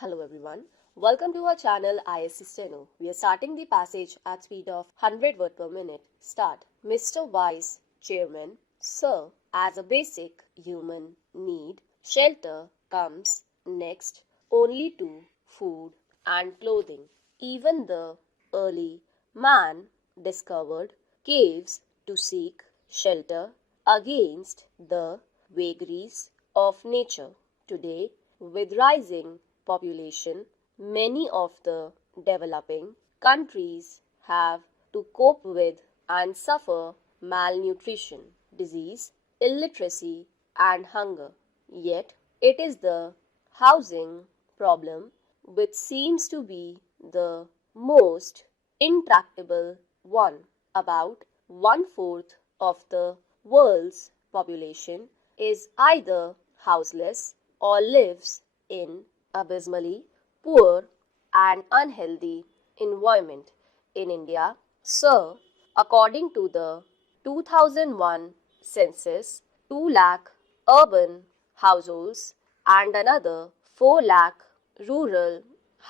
Hello everyone. Welcome to our channel ISC Steno. We are starting the passage at speed of 100 word per minute. Start. Mr. Vice Chairman, Sir, as a basic human need, shelter comes next only to food and clothing. Even the early man discovered caves to seek shelter against the vagaries of nature. Today, with rising population, many of the developing countries have to cope with and suffer malnutrition, disease, illiteracy, and hunger. Yet, it is the housing problem which seems to be the most intractable one. About one fourth of the world's population is either houseless or lives in abysmally poor and unhealthy environment. In India, sir, according to the 2001 census, 2 lakh urban households and another 4 lakh rural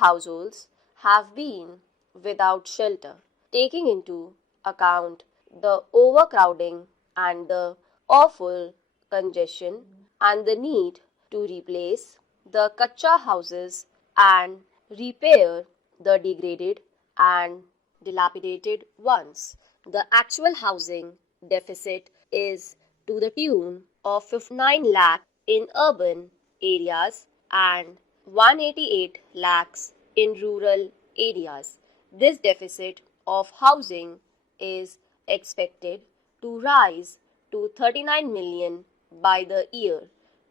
households have been without shelter, taking into account the overcrowding and the awful congestion and the need to replace the kacha houses and repair the degraded and dilapidated ones. The actual housing deficit is to the tune of 59 lakh in urban areas and 188 lakhs in rural areas. This deficit of housing is expected to rise to 39 million by the year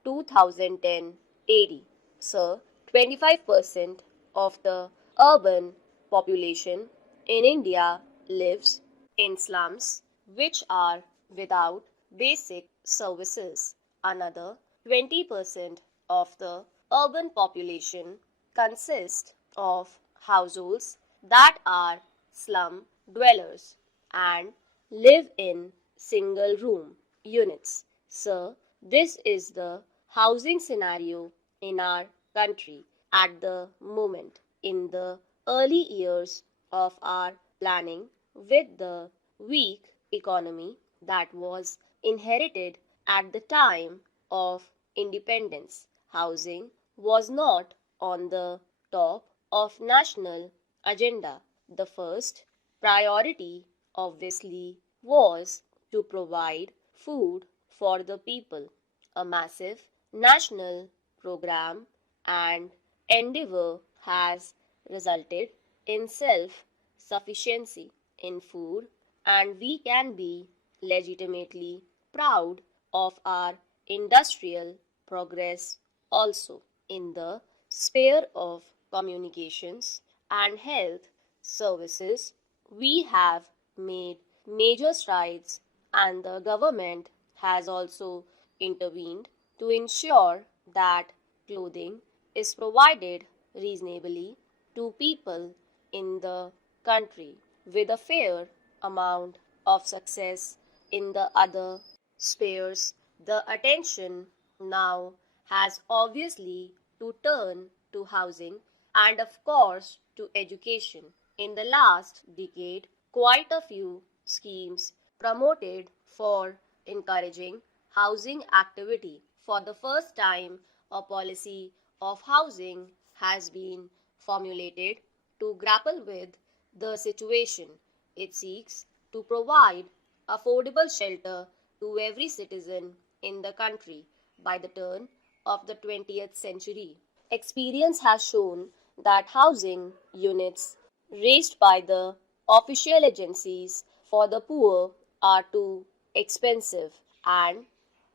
2010 AD. So, 25% of the urban population in India lives in slums which are without basic services. Another 20% of the urban population consists of households that are slum dwellers and live in single room units. So, this is the housing scenario in our country at the moment. In the early years of our planning, with the weak economy that was inherited at the time of independence, housing was not on the top of national agenda. The first priority obviously was to provide food for the people. A massive national program and endeavor has resulted in self sufficiency in food, and we can be legitimately proud of our industrial progress also. In the sphere of communications and health services, we have made major strides, and the government has also intervened to ensure that clothing is provided reasonably to people in the country. With a fair amount of success in the other spheres, the attention now has obviously to turn to housing and, of course, to education. In the last decade, quite a few schemes promoted for encouraging housing activity. For the first time, a policy of housing has been formulated to grapple with the situation. It seeks to provide affordable shelter to every citizen in the country by the turn of the 20th century. Experience has shown that housing units raised by the official agencies for the poor are too expensive, and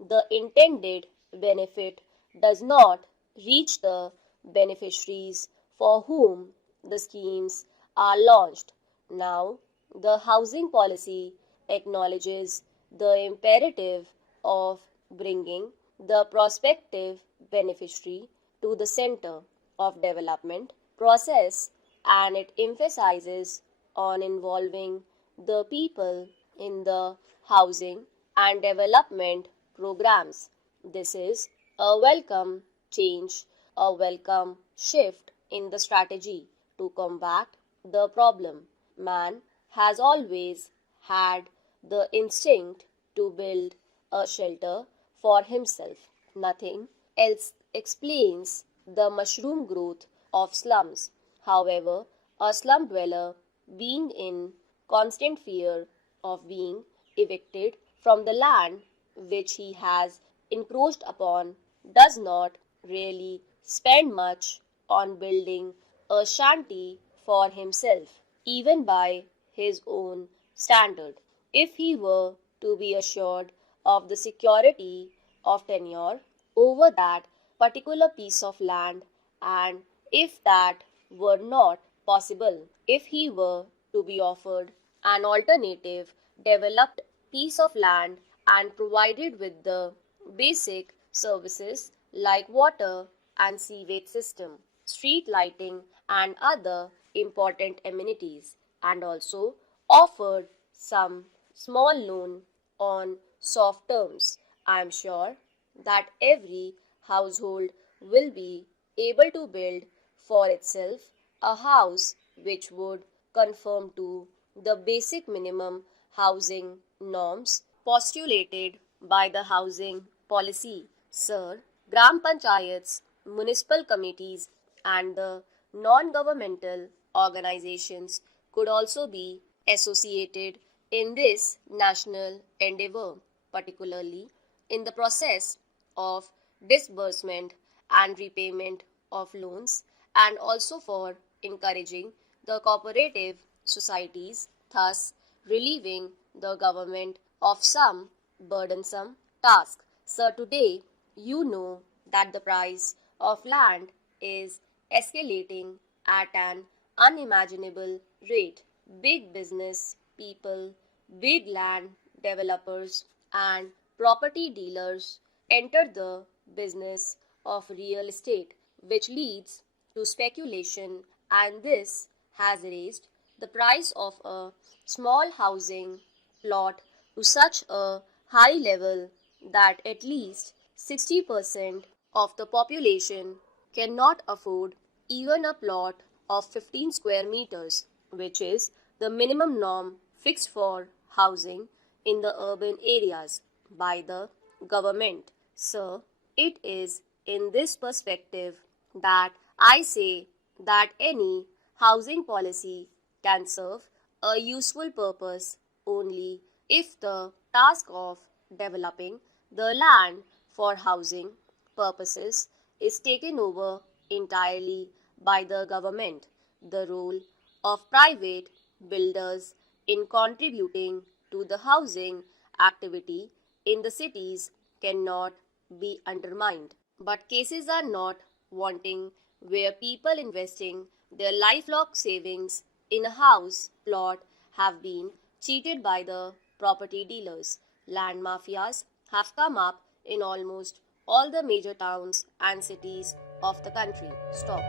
the intended benefit does not reach the beneficiaries for whom the schemes are launched. Now, the housing policy acknowledges the imperative of bringing the prospective beneficiary to the center of development process, and it emphasizes on involving the people in the housing and development programs. This is a welcome change, a welcome shift in the strategy to combat the problem. Man has always had the instinct to build a shelter for himself. Nothing else explains the mushroom growth of slums. However, a slum dweller, being in constant fear of being evicted from the land which he has encroached upon, does not really spend much on building a shanty for himself, even by his own standard. If he were to be assured of the security of tenure over that particular piece of land, and if that were not possible, if he were to be offered an alternative developed piece of land and provided with the basic services like water and sewage system, street lighting, and other important amenities, and also offered some small loan on soft terms, I am sure that every household will be able to build for itself a house which would conform to the basic minimum housing norms postulated by the housing policy. Sir, Gram Panchayats, municipal committees, and the non governmental organizations could also be associated in this national endeavor, particularly in the process of disbursement and repayment of loans, and also for encouraging the cooperative societies, thus relieving the government of some burdensome task. So today you know that the price of land is escalating at an unimaginable rate. Big business people, big land developers, and property dealers enter the business of real estate, which leads to speculation, and this has raised the price of a small housing plot to such a high level that at least 60% of the population cannot afford even a plot of 15 square meters, which is the minimum norm fixed for housing in the urban areas by the government. So, it is in this perspective that I say that any housing policy can serve a useful purpose only if the task of developing the land for housing purposes is taken over entirely by the government. The role of private builders in contributing to the housing activity in the cities cannot be undermined. But cases are not wanting where people investing their lifelong savings in a house plot have been cheated by the property dealers. Land mafias have come up in almost all the major towns and cities of the country. Stop.